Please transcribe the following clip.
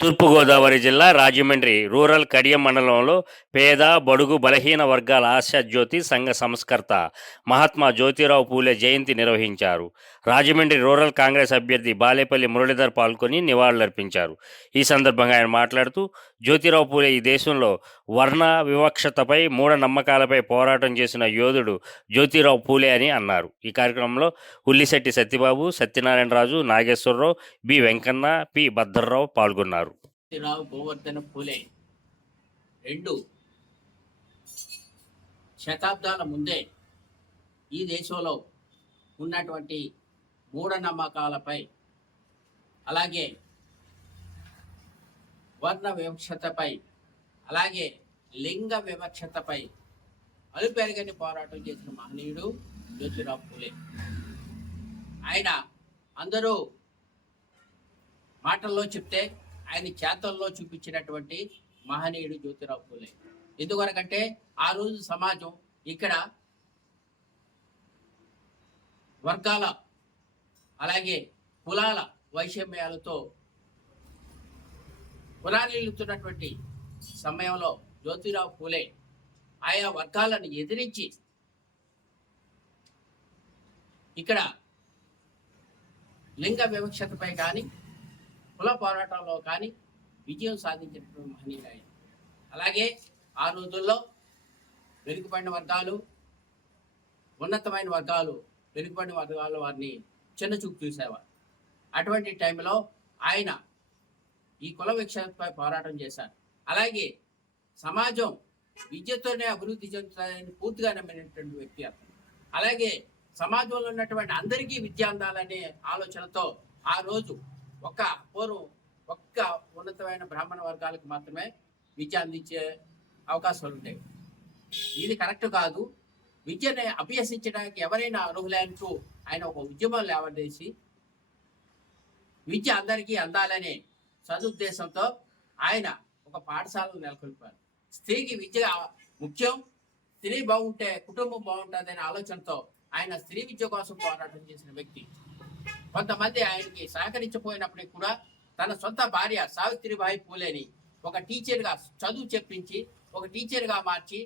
తూర్పుగోదావరి జిల్లా రాజమండ్రి రూరల్ కడియం మండలంలో పేద బడుగు బలహీన వర్గాల ఆశా జ్యోతి సంఘ సంస్కర్త మహాత్మా జ్యోతిరావు పూలే జయంతి నిర్వహించారు. రాజమండ్రి రూరల్ కాంగ్రెస్ అభ్యర్థి బాలేపల్లి మురళీధర్ పాల్గొని నివాళులర్పించారు. ఈ సందర్భంగా ఆయన మాట్లాడుతూ జ్యోతిరావు పూలే ఈ దేశంలో వర్ణ వివక్షతపై మూఢనమ్మకాలపై పోరాటం చేసిన యోధుడు జ్యోతిరావు పూలే అని అన్నారు. ఈ కార్యక్రమంలో ఉల్లిశెట్టి సత్యబాబు సత్యనారాయణరాజు నాగేశ్వరరావు బి వెంకన్న పి భద్రరావు పాల్గొన్నారు. గోవర్ధన పూలే రెండు శతాబ్దాల ముందే ఈ దేశంలో ఉన్నటువంటి మూఢనమ్మకాలపై అలాగే వర్ణ వివక్షతపై అలాగే లింగ వివక్షతపై అలుపెరగని పోరాటం చేసిన మహనీయుడు జ్యోతిరావు పూలే. ఆయన అందరూ మాటల్లో చెప్తే ఆయన చేతల్లో చూపించినటువంటి మహనీయుడు జ్యోతిరావు పూలే. ఎందువరకంటే ఆ రోజు సమాజం ఇక్కడ వర్గాల అలాగే కులాల వైషమ్యాలతో పురాణిల్లుతున్నటువంటి సమయంలో జ్యోతిరావు పూలే ఆయా వర్గాలను ఎదిరించి ఇక్కడ లింగ వివక్షతపై కానీ కుల పోరాటంలో కానీ విజయం సాధించినటువంటి మహనీయుడు అలాగే ఆ రోజుల్లో వెనుకబడిన వర్గాలు ఉన్నతమైన వర్గాలు వెనుకబడిన వర్గాల వారిని చిన్న చూపు చూసేవారు. అటువంటి టైంలో ఆయన ఈ కుల విక్షపై పోరాటం చేశారు. అలాగే సమాజం విద్యతోనే అభివృద్ధి చెందుతాయని పూర్తిగా నమ్మినటువంటి వ్యక్తి అతను. అలాగే సమాజంలో ఉన్నటువంటి అందరికీ విద్య అందాలనే ఆలోచనతో ఆ రోజు ఒక పూర్వం ఒక్క ఉన్నతమైన బ్రాహ్మణ వర్గాలకు మాత్రమే విద్య అందించే అవకాశాలు ఉంటాయి ఇది కరెక్ట్ కాదు. విద్యని అభ్యసించడానికి ఎవరైనా అర్హులే ఆయన ఒక ఉద్యమం లేవదేసి విద్య అందరికీ అందాలనే సదుద్దేశంతో ఆయన ఒక పాఠశాలను నెలకొల్పారు. స్త్రీకి విద్య ముఖ్యం స్త్రీ బాగుంటే కుటుంబం బాగుంటుందనే ఆలోచనతో ఆయన స్త్రీ విద్య కోసం పోరాటం చేసిన వ్యక్తి. కొంతమంది ఆయనకి సహకరించపోయినప్పటికీ కూడా తన సొంత భార్య సావిత్రిబాయి పూలేని ఒక టీచర్గా చదువు చెప్పించి ఒక టీచర్గా మార్చి